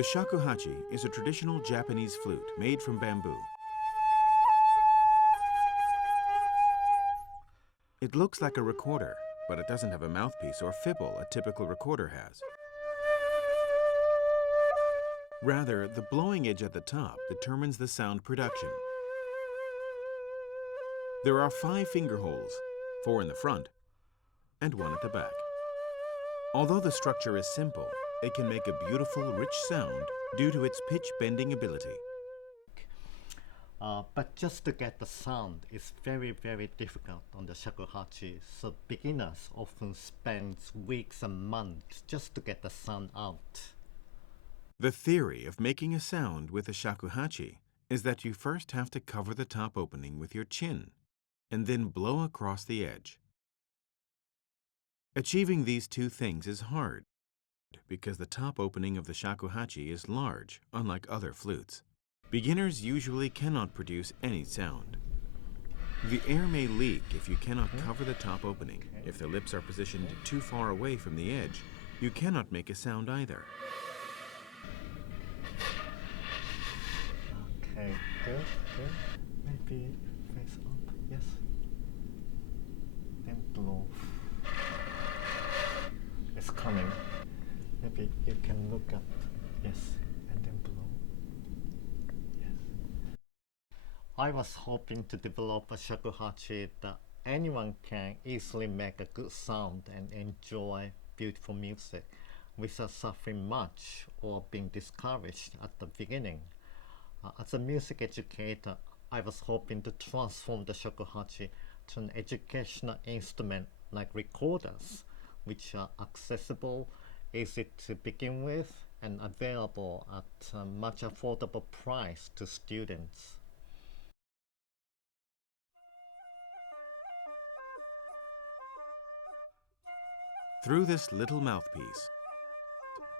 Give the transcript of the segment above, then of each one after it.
The shakuhachi is a traditional Japanese flute made from bamboo. It looks like a recorder, but it doesn't have a mouthpiece or fibble a typical recorder has. Rather, the blowing edge at the top determines the sound production. There are 5 finger holes, 4 in the front and 1 at the back. Although the structure is simple, it can make a beautiful, rich sound due to its pitch bending ability. But just to get the sound is very, very difficult on the shakuhachi. So beginners often spend weeks and months just to get the sound out. The theory of making a sound with a shakuhachi is that you first have to cover the top opening with your chin and then blow across the edge. Achieving these 2 things is hard because the top opening of the shakuhachi is large, unlike other flutes. Beginners usually cannot produce any sound. The air may leak if you cannot cover the top opening. If the lips are positioned too far away from the edge, you cannot make a sound either. Okay, good, good. Maybe face up, yes. Then blow. It's coming. Maybe you can look up, yes, and then blow. I was hoping to develop a shakuhachi that anyone can easily make a good sound and enjoy beautiful music without suffering much or being discouraged at the beginning. As a music educator, I was hoping to transform the shakuhachi to an educational instrument like recorders, which are accessible, easy to begin with, and available at a much affordable price to students. Through this little mouthpiece,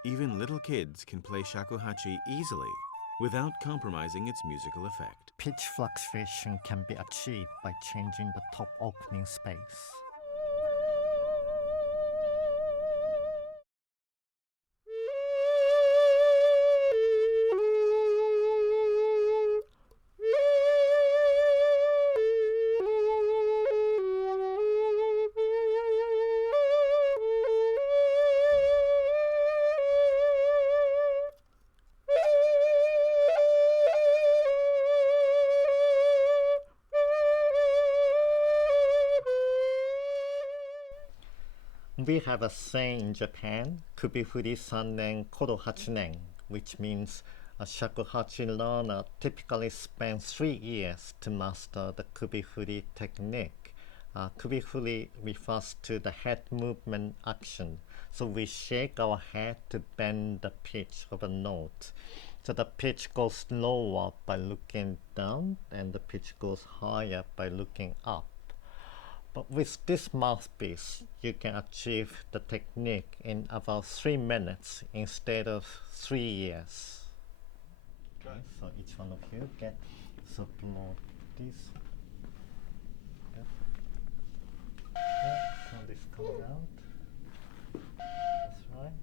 even little kids can play shakuhachi easily without compromising its musical effect. Pitch fluctuation can be achieved by changing the top opening space. We have a saying in Japan, Kubifuri Sannen Koro Hachinen, which means a shakuhachi learner typically spends 3 years to master the kubifuri technique. Kubifuri refers to the head movement action. So we shake our head to bend the pitch of a note. So the pitch goes lower by looking down and the pitch goes higher by looking up. But with this mouthpiece, you can achieve the technique in about 3 minutes instead of 3 years. Okay, so each one of you get so blow this. Yeah. Yeah, sound is coming out. That's right.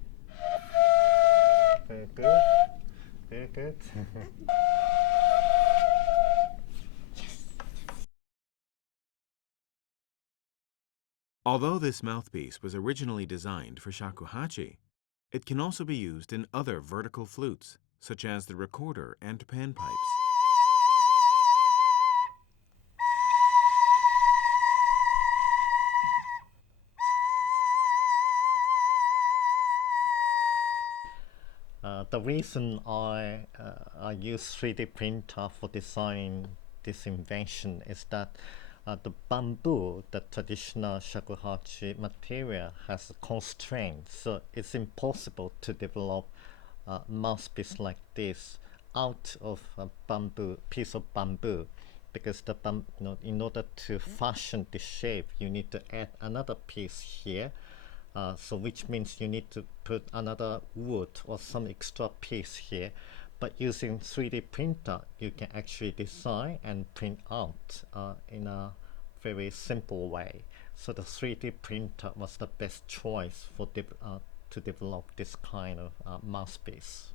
Very good. Very good. Although this mouthpiece was originally designed for shakuhachi, it can also be used in other vertical flutes, such as the recorder and panpipes. The reason I use 3D printer for designing this invention is that the bamboo, the traditional shakuhachi material, has constraints, so it's impossible to develop a mouthpiece like this out of a piece of bamboo, because in order to fashion the shape, you need to add another piece here. So which means you need to put another wood or some extra piece here. But using 3D printer, you can actually design and print out in a very simple way. So the 3D printer was the best choice for to develop this kind of mouthpiece.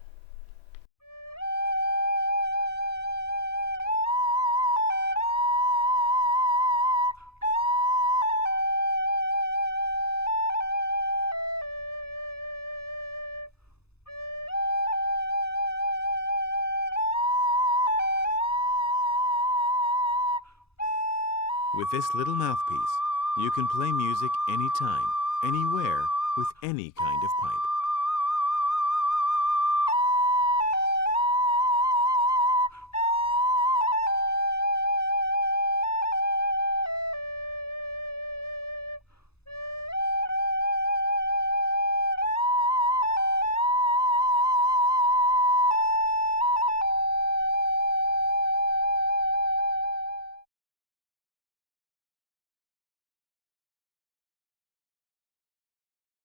With this little mouthpiece, you can play music anytime, anywhere, with any kind of pipe.